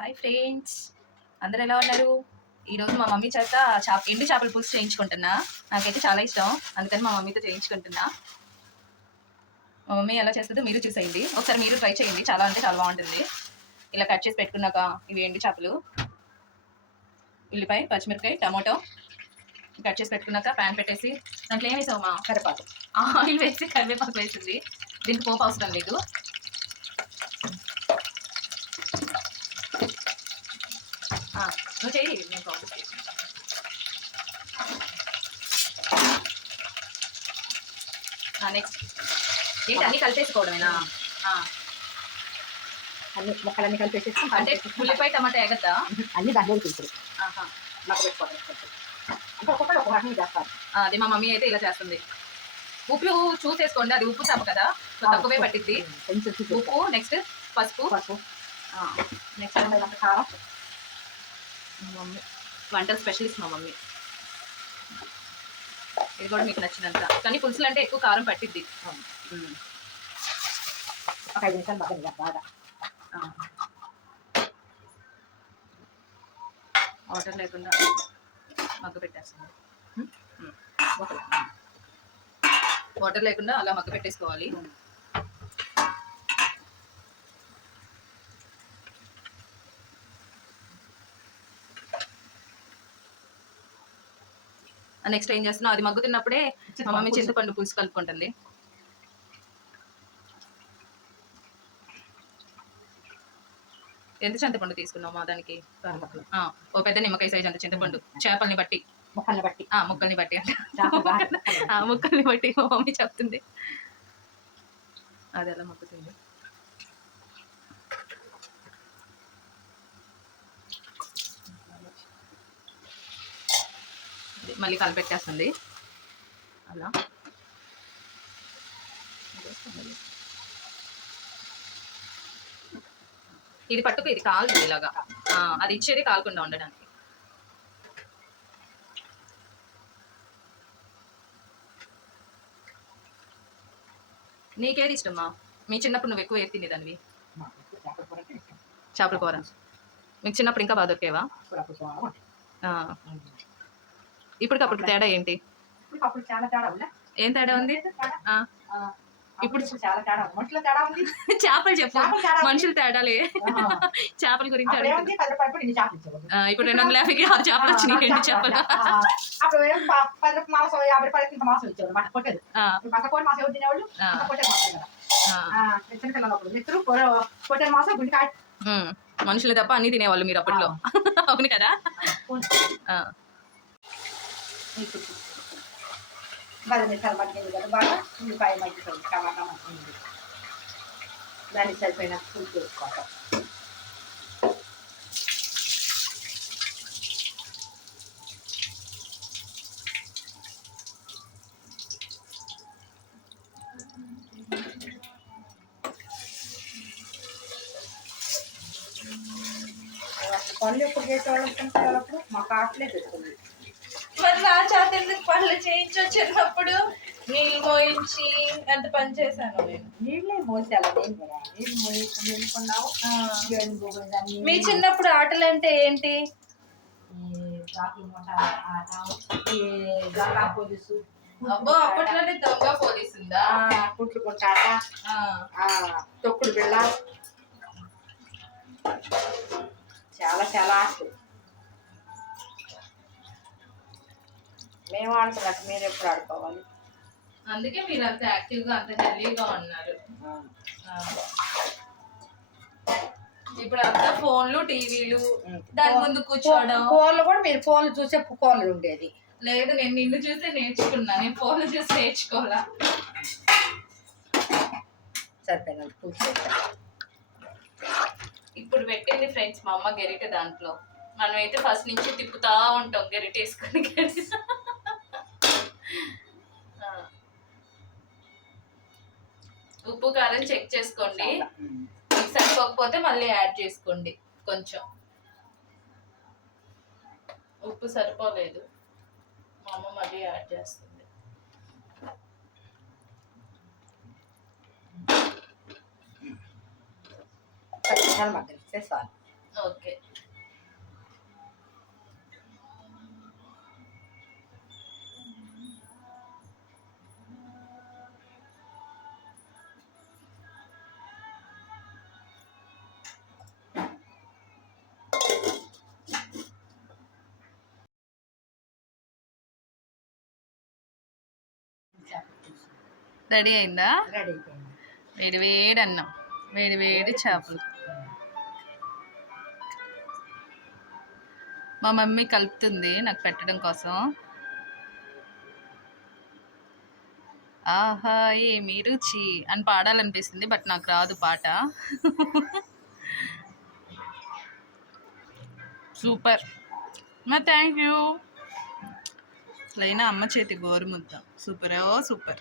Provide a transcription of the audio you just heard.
Hi friends, అందరు ఎలా ఉన్నారు? ఈరోజు మా మమ్మీ చేత ఎండు చేపల పులుసు చేయించుకుంటున్నా. నాకైతే చాలా ఇష్టం, అందుకని మా మమ్మీతో చేయించుకుంటున్నా. మా మమ్మీ ఎలా చేస్తుందో మీరు చూసేయండి, ఒకసారి మీరు ట్రై చేయండి. చాలా అంటే చాలా బాగుంటుంది. ఇలా కట్ చేసి పెట్టుకున్నాక ఇవి ఎండు చేపలు, ఉల్లిపాయ, పచ్చిమిరపకాయ, టమాటో కట్ చేసి పెట్టుకున్నాక ప్యాన్ పెట్టేసి దాంట్లో ఏం వేసావు మా? కరివేపాకు. ఆయిల్ వేసి కరివేపాకు వేసింది. దీనికి పోపు అవసరం లేదు. నువ్వు చేయి, నేను ప్రాసెస్ చేసి. నెక్స్ట్ ఏంటి అన్నీ కలిపేసుకోవడమేనా? అన్ని ముక్కలన్నీ కలిపేసేసి అంటే ఉల్లిపాయ టమాటా ఎగద్దా? అన్ని దాంట్లో తీసుకుని మక్క పెట్టుకోవడం. అంటే ఒక్కొక్కరు ఒక రకంగా చేస్తారు. అది మా మమ్మీ అయితే ఇలా చేస్తుంది. ఉప్పు చూసేసుకోండి, అది ఉప్పు చేప కదా, సో తక్కువే పట్టిద్ది. ఉప్పు, నెక్స్ట్ పసుపు, నెక్స్ట్ కారం. మమ్మీ వంటల స్పెషలిస్ట్ మా మమ్మీ. ఇది కూడా మీకు నచ్చినంత, కానీ పులుసులు అంటే ఎక్కువ కారం పట్టిద్ది. ఒక 5 నిమిషాలు బాగా వాటర్ లేకుండా మగ్గ పెట్టేస్తుంది. వాటర్ లేకుండా అలా మగ్గ పెట్టేసుకోవాలి. నెక్స్ట్ ఏం చేస్తున్నా, అది మగ్గుతున్నప్పుడే మా మమ్మీ చింతపండు పులుసు కలుపుకుంటుంది. ఎంత చింతపండు తీసుకున్నామా దానికి? ఓ పెద్ద నిమ్మకాయ సైజ్ అంత చింతపండు, చేపల్ని బట్టి, ముక్కల్ని బట్టి ముక్కల్ని బట్టి ముక్కల్ని బట్టి మా మమ్మీ చెప్తుంది. అది ఎలా మగ్గుతుంది. మళ్ళీ కలిపెట్టేస్తుంది అలా. ఇది పట్టుకు, ఇది కాలు ఇలాగా, అది ఇచ్చేది కాలకుండా ఉండడానికి. నీకేది ఇష్టమ్మా? మీ చిన్నప్పుడు నువ్వు ఎక్కువ ఏది తినేదానివి? చేపల కూర. మీకు చిన్నప్పుడు ఇంకా బాగా దొరికేవా? ఇప్పటికప్పుడు తేడా ఏంటి? ఏం తేడా ఉంది? ఇప్పుడు చాలా తేడా, మనుషుల తేడా ఉంది. చేపలు చెప్పు, మనుషులు తేడాలే. చేపల గురించి ఇప్పుడు 250కి 6 చేపలు వచ్చినాయి. 2 చేపలు. అప్పుడు 10 మాసం 50 రూపాయలకి మాసం ఇచ్చేవాళ్ళు. మాట కొట్టేది పక్కకోటి మాసం ఎవరు తినేవాళ్ళు? కొట్టే మాసం కదా. చిన్నపిల్లలప్పుడు మిత్రులు కొట్టే మాసం గుండెకాయ. మనుషులు తప్ప అన్ని తినేవాళ్ళు మీరు అప్పట్లో. అవును కదా. బదమిరకాయలు మగ్గింది కదా బాగా, ఉల్లిపాయ మగ్గిపోయింది, టమాటా మగ్గింది, దానికి సరిపోయిన పులుసు వేసుకోవటం. పనులు ఎప్పుడు చేసేవాళ్ళం చిన్నప్పుడు, మాకు ఆటలే తెచ్చుకుంది. మరి నా చేత ఎందుకు పనులు చేయించో? చిన్నప్పుడు నీళ్ళు మోయించి ఎంత పని చేశాను నేను. నీళ్ళే మోసాను నేను కూడా, నీళ్ళు మోసుకున్నావు. మీ చిన్నప్పుడు ఆటలు అంటే ఏంటి? పోలీసు. అబ్బో, అప్పట్లోనే దొంగ పోలీసు ఉందా? కుట్లుకుంటాట, తొక్కుడు బిళ్ళ, చాలా చాలా ఆటలు మేము ఆడుతున్నట్టు మీరు ఎప్పుడు ఆడుకోవాలి. అందుకే మీరు అంత యాక్టివ్ గా అంత హెల్దీగా ఉన్నారు. ఇప్పుడు అంతా ఫోన్లు, టీవీలు, దాని ముందు కూర్చోవడం. ఫోన్లు కూడా మీరు ఫోన్లు చూసే ఫోన్లు ఉండేది లేదు. నేను నిన్ను చూస్తే నేర్చుకున్నా, నేను ఫోన్లు చూసి నేర్చుకోవాలా. సరిపోయిన ఇప్పుడు పెట్టింది ఫ్రెండ్స్ మా అమ్మ గెరిట. దాంట్లో మనమైతే ఫస్ట్ నుంచి తిప్పుతా ఉంటాం గెరిట వేసుకొని. ఉప్పు కారం చెక్ చేసుకోండి, సరిపోకపోతే మళ్ళీ యాడ్ చేసుకోండి. కొంచెం ఉప్పు సరిపోలేదు, మా అమ్మ మళ్ళీ యాడ్ చేస్తుంది. నిమిషాలు మగ్గనిస్తే చాలు. ఓకే. రెడీ అయిందా? రెడీ అయిపోయింది. వేడి వేడి అన్నం, వేడి వేడి చేపలు. మా మమ్మీ కలుపుతుంది నాకు పెట్టడం కోసం. ఆహా ఏమి రుచి అని పాడాలనిపిస్తుంది, బట్ నాకు రాదు పాట. సూపర్ మా, థ్యాంక్ యూ. లైనా అమ్మ చేతి గోరుముద్ద సూపర్, ఓ సూపర్.